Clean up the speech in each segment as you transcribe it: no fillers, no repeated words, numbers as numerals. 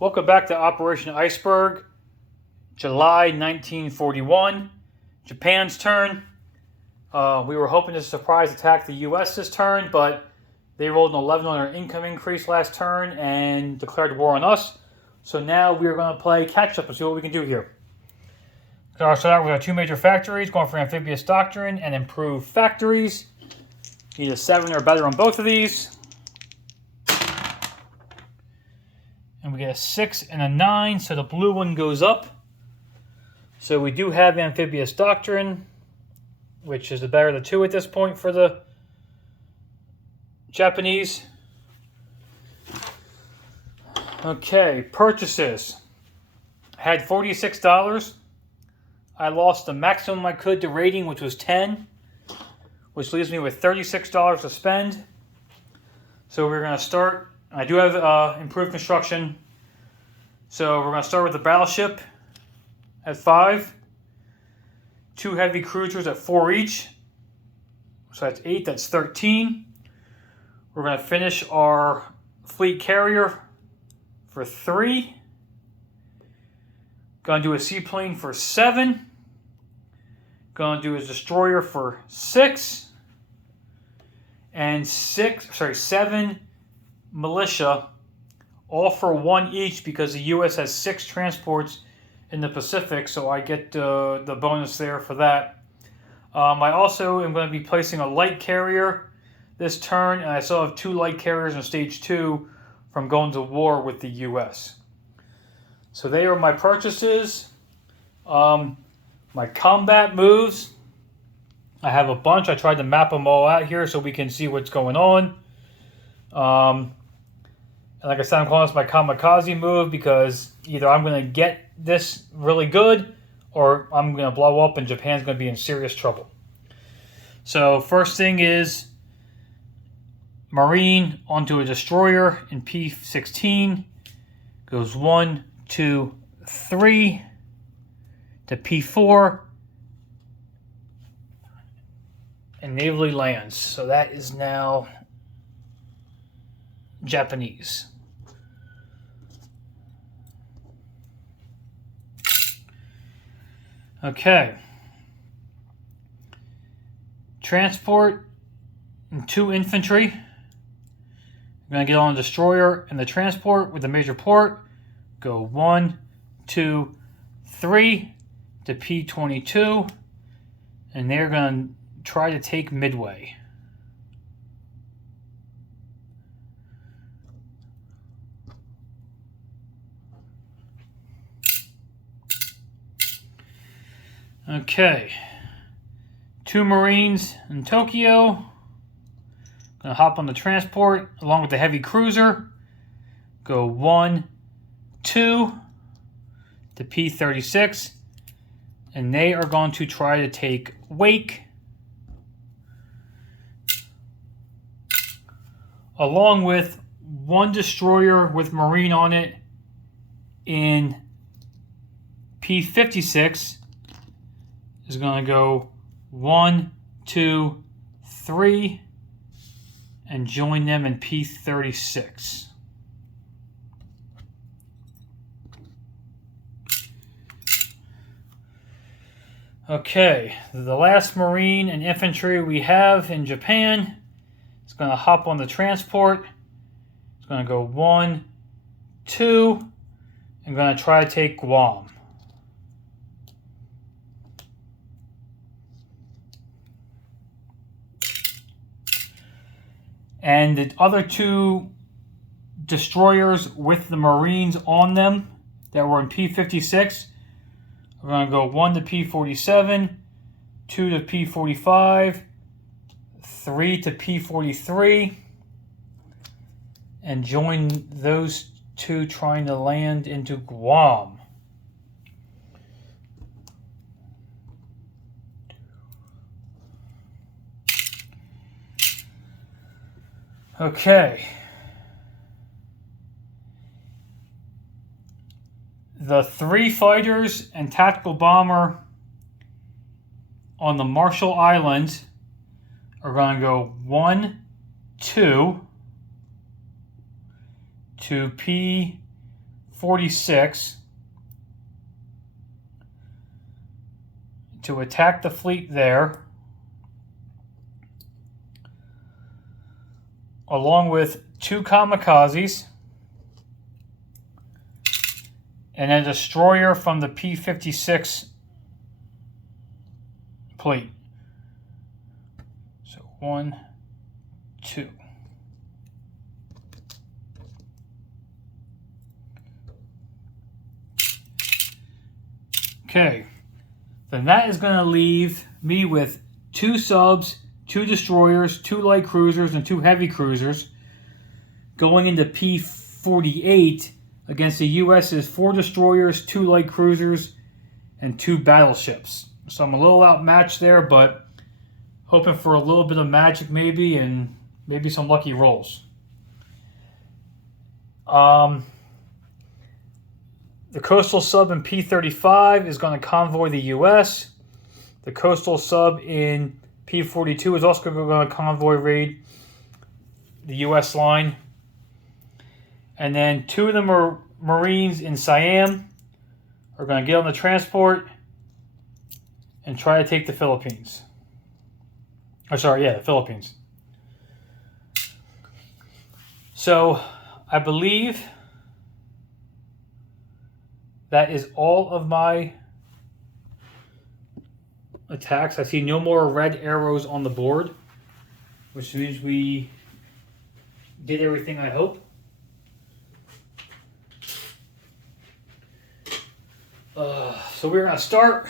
Welcome back to Operation Iceberg, July 1941. Japan's turn. We were hoping to surprise attack the U.S. this turn, but they rolled an 11 on their income increase last turn and declared war on us. So now we're going to play catch-up and see what we can do here. So I'll start out with our two major factories, going for amphibious doctrine and improved factories. Need a 7 or better on both of these. And we get a 6 and a 9, so the blue one goes up. So we do have amphibious doctrine, which is the better of the two at this point for the Japanese. Okay, purchases. I had $46. I lost the maximum I could to rating, which was 10, which leaves me with $36 to spend. So we're going to start. I do have improved construction. So we're going to start with the battleship at 5. 2 heavy cruisers at 4 each. So that's 8, that's 13. We're going to finish our fleet carrier for 3. Going to do a seaplane for 7. Going to do a destroyer for 6. And 7 militia, all for 1 each because the U.S. has 6 transports in the Pacific, so I get the bonus there for that. I also am going to be placing a light carrier this turn, and I still have 2 light carriers in Stage 2 from going to war with the U.S. So they are my purchases. My combat moves, I have a bunch. I tried to map them all out here so we can see what's going on. And like I said, I'm calling this my Kamikaze move because either I'm going to get this really good or I'm going to blow up and Japan's going to be in serious trouble. So first thing is Marine onto a destroyer in P-16. Goes 1, 2, 3 to P-4 and navally lands. So that is now Japanese. Okay. Transport and 2 infantry. I'm going to get on the destroyer and the transport with the major port. Go 1, 2, 3 to P-22. And they're going to try to take Midway. Okay, 2 Marines in Tokyo. Gonna hop on the transport along with the heavy cruiser. Go 1, 2 to P-36. And they are going to try to take Wake. Along with 1 destroyer with Marine on it in P-56. Is going to go 1, 2, 3 and join them in P-36. Okay, the last Marine and infantry we have in Japan is going to hop on the transport. It's going to go 1, 2 and going to try to take Guam. And the other 2 destroyers with the Marines on them that were in P-56 are going to go 1 to P-47, 2 to P-45, 3 to P-43, and join those 2 trying to land into Guam. Okay. The 3 fighters and tactical bomber on the Marshall Islands are going to go 1, 2 to 46 to attack the fleet there, along with 2 Kamikazes and a destroyer from the P-56 fleet. So 1, 2. Okay, then that is going to leave me with 2 subs, 2 destroyers, 2 light cruisers, and 2 heavy cruisers going into P-48 against the U.S.'s 4 destroyers, 2 light cruisers, and 2 battleships. So I'm a little outmatched there, but hoping for a little bit of magic maybe, and maybe some lucky rolls. The coastal sub in P-35 is going to convoy the U.S. The coastal sub in P-42 is also going to convoy raid the U.S. line. And then 2 of the Marines in Siam are going to get on the transport and try to take the Philippines. The Philippines. So I believe that is all of my attacks. I see no more red arrows on the board, which means we did everything I hope. So we're going to start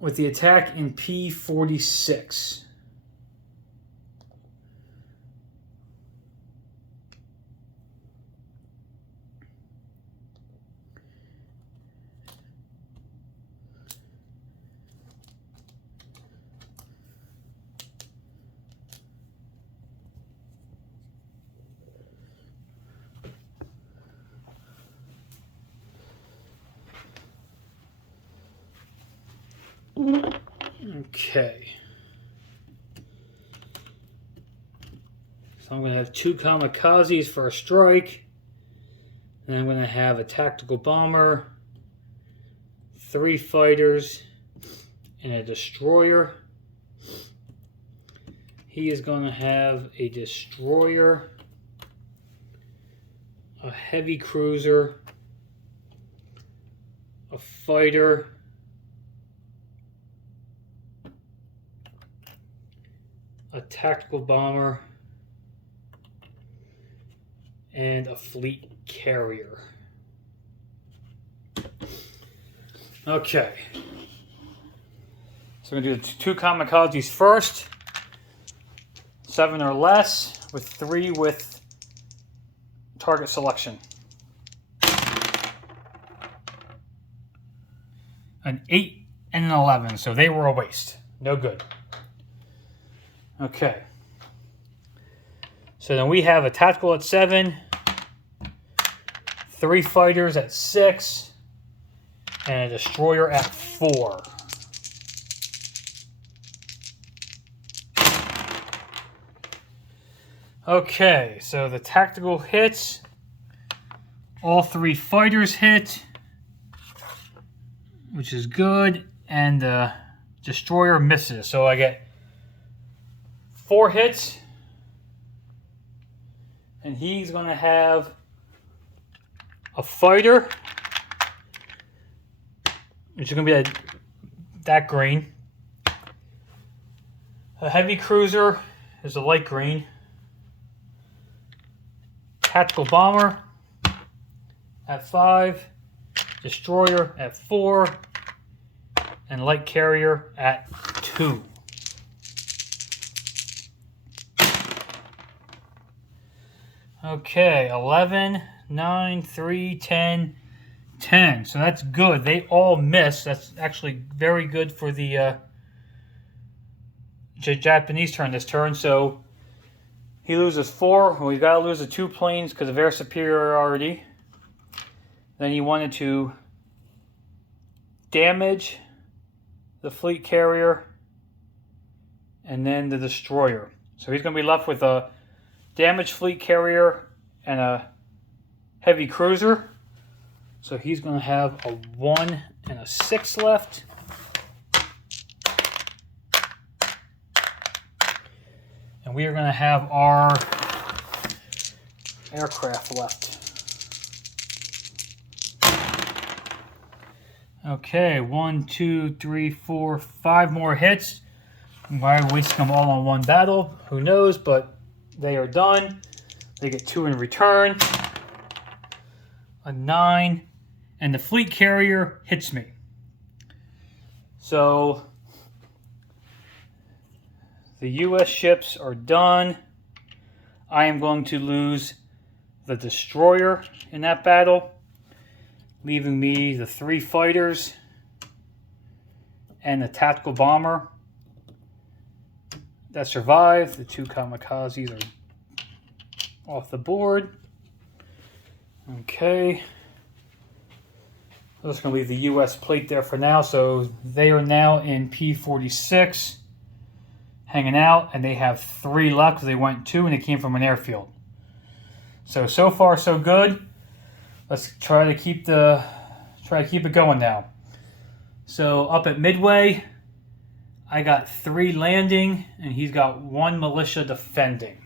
with the attack in P-46. Okay. So I'm going to have 2 Kamikazes for a strike. And I'm going to have a tactical bomber, 3 fighters, and a destroyer. He is going to have a destroyer, a heavy cruiser, a fighter, a tactical bomber, and a fleet carrier. Okay. So we're going to do the 2 Kamikazes first. 7 or less, with 3 with target selection. An 8 and an 11, so they were a waste. No good. Okay. So then we have a tactical at 7, 3 fighters at 6, and a destroyer at 4. Okay, so the tactical hits. All 3 fighters hit, which is good, and the destroyer misses. So I get 4 hits, and he's going to have a fighter, which is going to be that green. A heavy cruiser is a light green. Tactical bomber at 5, destroyer at 4, and light carrier at 2. Okay, 11, 9, 3, 10, 10. So that's good. They all miss. That's actually very good for the Japanese turn this turn. So he loses 4. Well, he's got to lose the 2 planes because of air superiority. Then he wanted to damage the fleet carrier and then the destroyer. So he's going to be left with a damaged fleet carrier and a heavy cruiser. So he's going to have a 1 and a 6 left. And we are going to have our aircraft left. Okay, 1, 2, 3, 4, 5 more hits. Why are we wasting them all on one battle? Who knows, but they are done. They get 2 in return. A 9. And the fleet carrier hits me. So the U.S. ships are done. I am going to lose the destroyer in that battle, leaving me the 3 fighters and the tactical bomber that survive. The 2 kamikazes are off the board. Okay. I'm just going to leave the U.S. plate there for now. So they are now in P-46, hanging out, and they have 3 left because they went 2 and they came from an airfield. So far so good. Let's try to keep it going now. So up at Midway, I got 3 landing, and he's got 1 militia defending.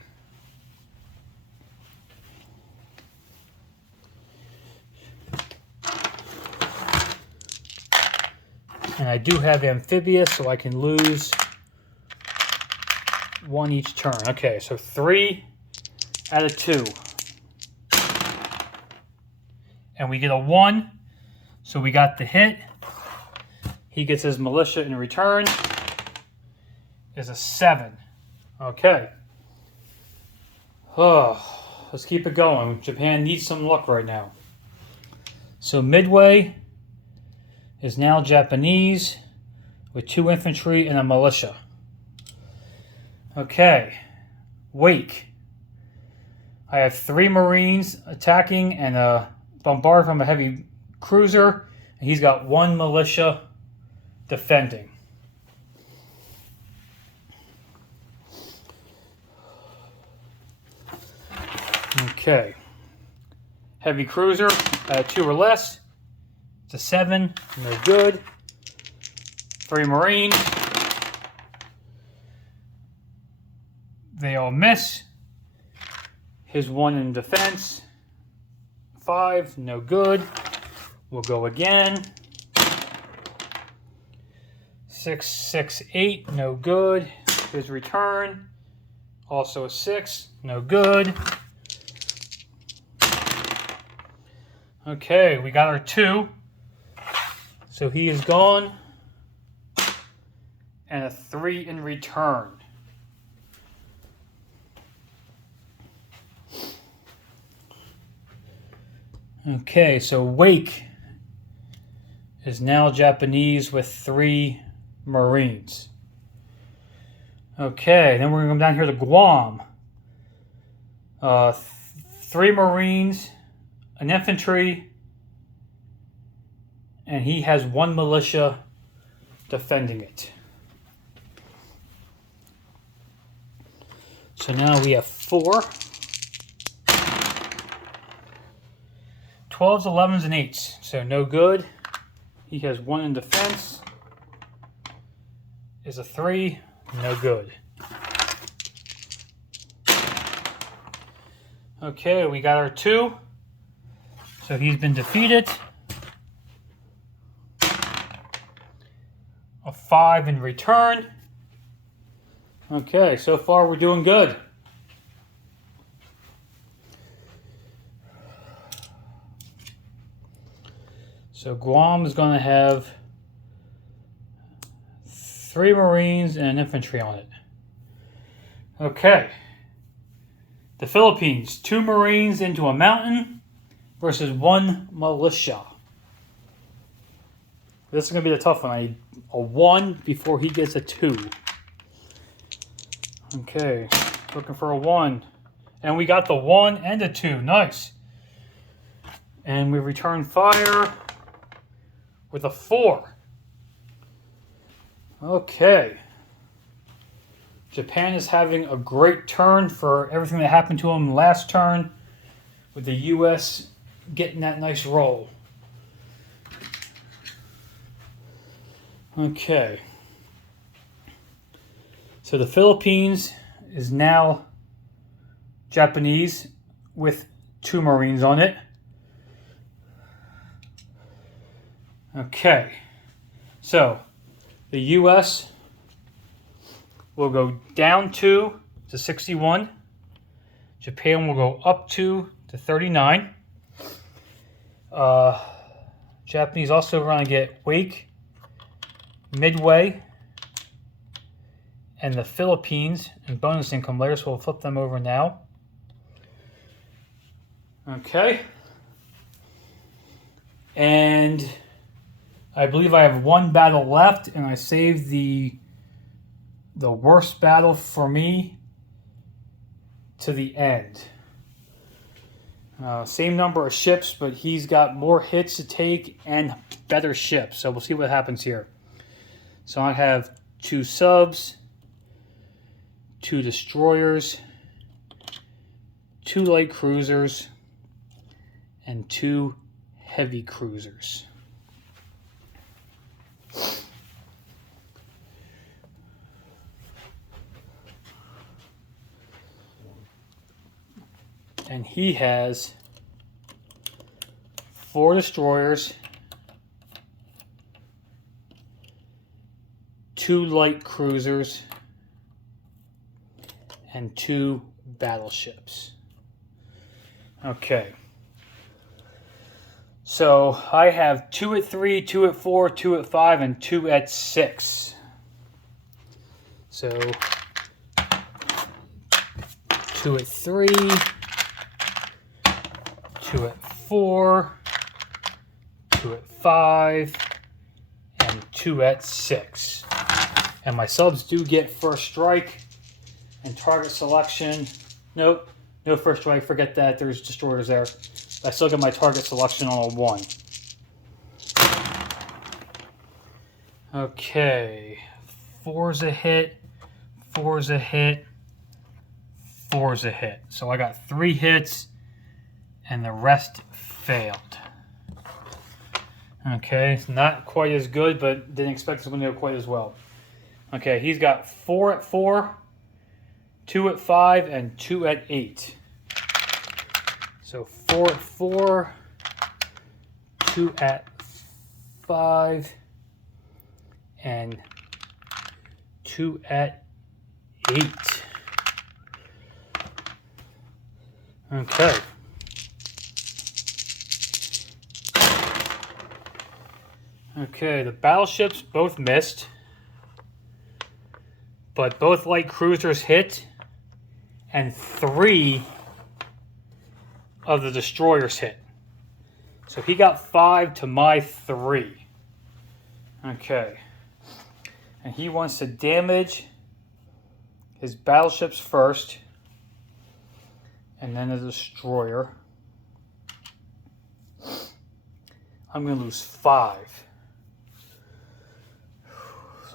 And I do have amphibious, so I can lose 1 each turn. Okay, so 3 out of 2. And we get a 1, so we got the hit. He gets his militia in return. Is a 7. Okay. Oh, let's keep it going. Japan needs some luck right now. So Midway is now Japanese with 2 infantry and a militia. Okay. Wake. I have 3 Marines attacking and a bombard from a heavy cruiser. And he's got 1 militia defending. Okay. Heavy cruiser, 2 or less. It's a 7, no good. 3 Marine. They all miss. His 1 in defense. 5, no good. We'll go again. 6, 6, 8, no good. His return. Also a 6, no good. Okay, we got our 2. So he is gone. And a 3 in return. Okay, so Wake is now Japanese with 3 Marines. Okay, then we're going to come down here to Guam. 3 Marines, an infantry, and he has 1 militia defending it. So now we have 4. 12s, 11s, and 8s. So no good. He has 1 in defense. Is a 3. No good. Okay, we got our 2. So he's been defeated. A 5 in return. Okay, so far we're doing good. So Guam is going to have 3 Marines and an infantry on it. Okay. The Philippines, 2 Marines into a mountain versus 1 militia. This is going to be the tough one. I need a 1 before he gets a 2. Okay, looking for a 1. And we got the 1 and a 2. Nice. And we return fire with a 4. Okay. Japan is having a great turn for everything that happened to them last turn with the U.S. getting that nice roll. Okay. So the Philippines is now Japanese with 2 Marines on it. Okay. So the U.S. will go down 2 to 61. Japan will go up 2 to 39. Japanese also going to get Wake, Midway, and the Philippines and bonus income layers, so we'll flip them over now. Okay. And I believe I have 1 battle left, and I saved the worst battle for me to the end. Same number of ships, but he's got more hits to take and better ships. So we'll see what happens here. So I have 2 subs, 2 destroyers, 2 light cruisers, and 2 heavy cruisers. And he has 4 destroyers, 2 light cruisers, and 2 battleships. Okay. So I have 2 at 3, 2 at 4, 2 at 5, and 2 at 6. So 2 at 3, 2 at 4, 2 at 5, and 2 at 6. And my subs do get first strike and target selection. Nope, no first strike, forget that, there's destroyers there. I still get my target selection on a 1. Okay, 4's a hit, 4's a hit, 4's a hit. So I got 3 hits, and the rest failed. Okay, it's not quite as good, but didn't expect this one to go quite as well. Okay, he's got 4 at 4, 2 at 5, and 2 at 8. So 4 at 4, 2 at 5, and 2 at 8. Okay. Okay, the battleships both missed, but both light cruisers hit, and 3 of the destroyers hit. So he got 5 to my 3. Okay. And he wants to damage his battleships first, and then the destroyer. I'm going to lose 5.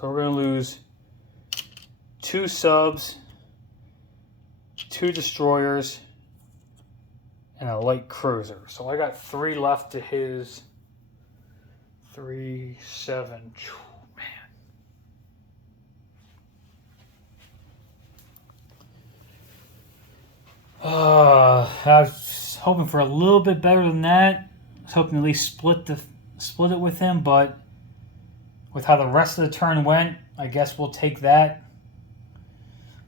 So we're going to lose 2 subs, 2 destroyers, and a light cruiser. So I got 3 left to his 3, 7. Man. I was hoping for a little bit better than that. I was hoping to at least split it with him, but with how the rest of the turn went, I guess we'll take that.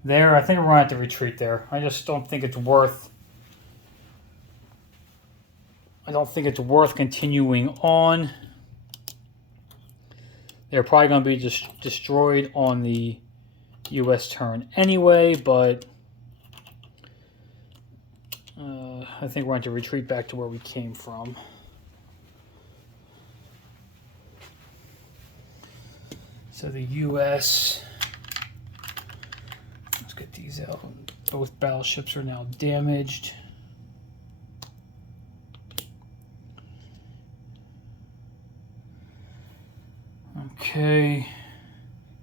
There, I think we're going to have to retreat there. I just don't think it's worth. I don't think it's worth continuing on. They're probably going to be destroyed on the U.S. turn anyway, but I think we're going to retreat back to where we came from. So the U.S. Let's get these out. Both battleships are now damaged. Okay,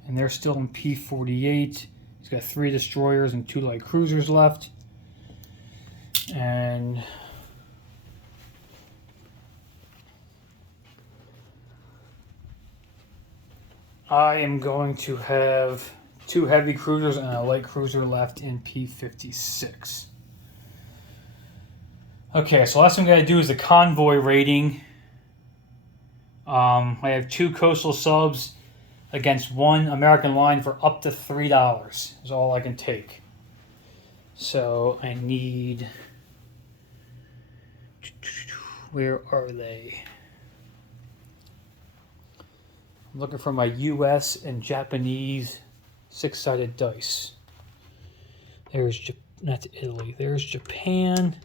and they're still in P-48. He's got 3 destroyers and 2 light cruisers left. And I am going to have 2 heavy cruisers and a light cruiser left in P56. Okay, so last thing we got to do is the convoy rating. I have 2 coastal subs against 1 American line for up to $3 is all I can take. So I need... Where are they? I'm looking for my US and Japanese 6-sided dice. There's that's Italy. There's Japan.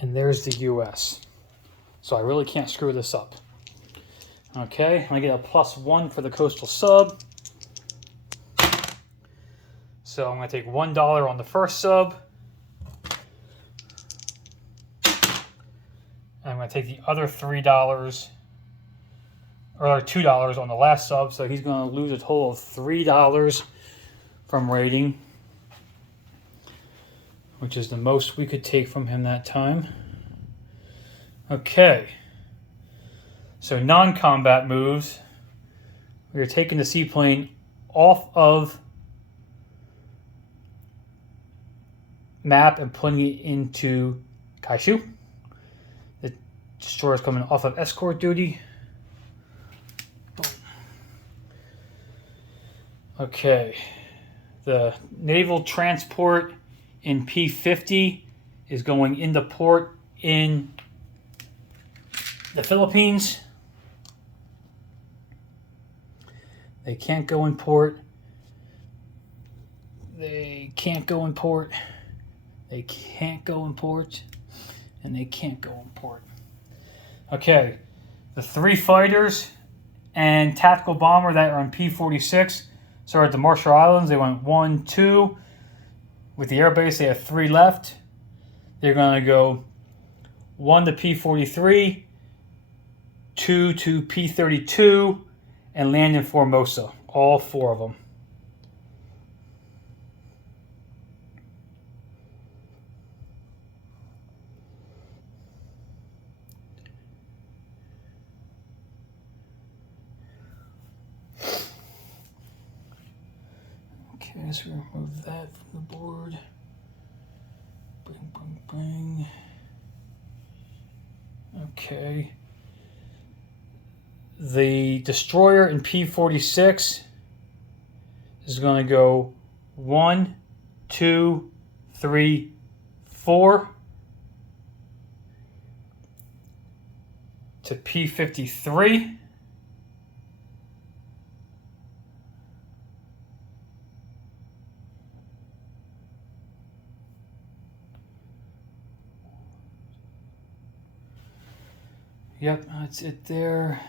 And there's the US. So I really can't screw this up. Okay, I'm going to get a +1 for the coastal sub. So I'm going to take $1 on the first sub. I'm going to take the other $3, or $2 on the last sub. So he's going to lose a total of $3 from rating, which is the most we could take from him that time. Okay. So non-combat moves. We are taking the seaplane off of map and putting it into Kaishu. The destroyer is coming off of escort duty. Boom. Okay. The naval transport in P50 is going into port in the Philippines. They can't go in port. They can't go in port. They can't go in port. And they can't go in port. Okay. The 3 fighters and tactical bomber that are on P46 started at the Marshall Islands. They went 1, 2. With the airbase, they have 3 left. They're going to go 1 to P43, 2 to P32, and land in Formosa. All 4 of them. Okay, so remove that from the board. Bang, bang, bang. Okay. The destroyer in P46 is going to go 1, 2, 3, 4 to P53. Yep, that's it there.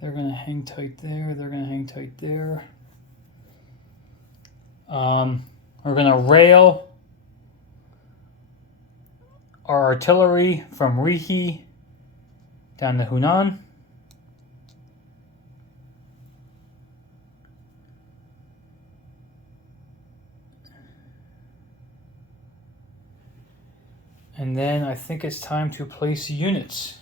They're going to hang tight there. They're going to hang tight there. We're going to rail our artillery from Rihi down to Hunan. And then I think it's time to place units.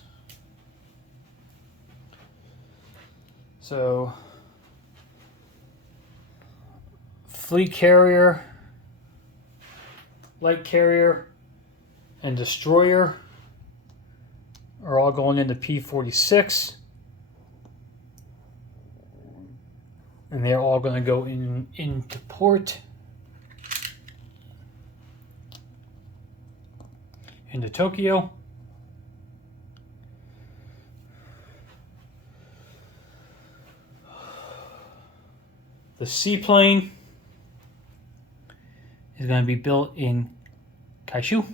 So, fleet carrier, light carrier, and destroyer are all going into P46. And they're all going to go into port. Into Tokyo. The seaplane is going to be built in Kaishu. So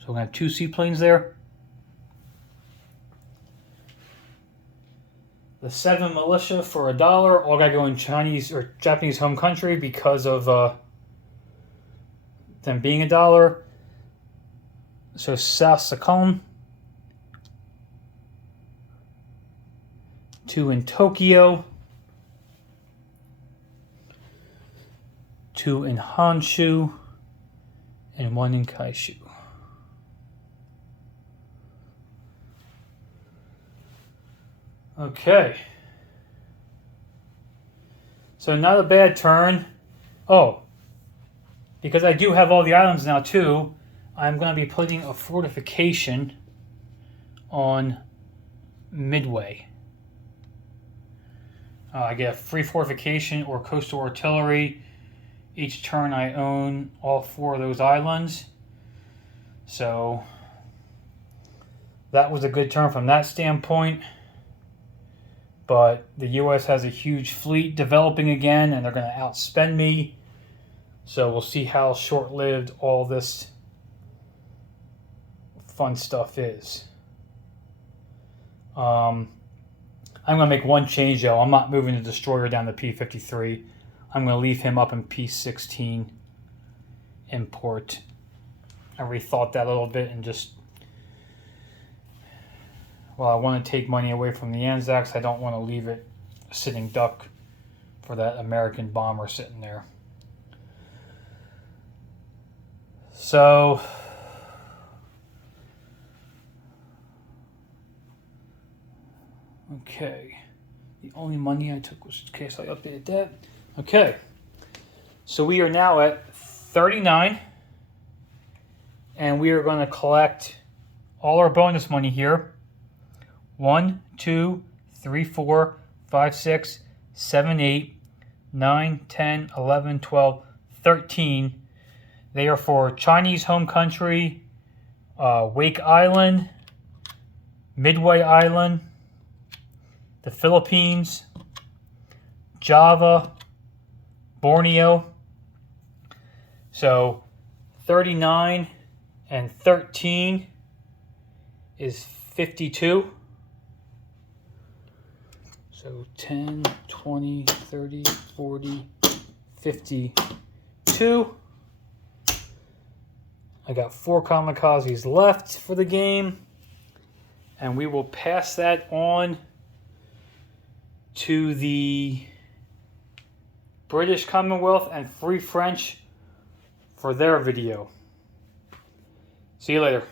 we're going to have 2 seaplanes there. The 7 militia for $1, all got to go in Chinese or Japanese home country because of them being $1. So South Sakon, 2 in Tokyo, 2 in Honshu, and 1 in Kaishu. Okay. So not a bad turn. Oh, because I do have all the islands now too, I'm going to be putting a fortification on Midway. I get a free fortification or coastal artillery. Each turn I own all 4 of those islands. So that was a good turn from that standpoint. But the U.S. has a huge fleet developing again, and they're going to outspend me. So we'll see how short-lived all this fun stuff is. I'm going to make one change, though. I'm not moving the destroyer down to P-53. I'm going to leave him up in P-16 import. I rethought that a little bit and just... Well, I want to take money away from the Anzacs. I don't want to leave it a sitting duck for that American bomber sitting there. So... Okay. The only money I took was in case I updated that. Okay. So we are now at 39. And we are going to collect all our bonus money here. 1, 2, 3, 4, 5, 6, 7, 8, 9, 10, 11, 12, 13. They are for Chinese home country, Wake Island, Midway Island, the Philippines, Java, Borneo. So 39 and 13 is 52. So 10, 20, 30, 40, 52. I got 4 kamikazes left for the game. And we will pass that on to the British Commonwealth and Free French for their video. See you later.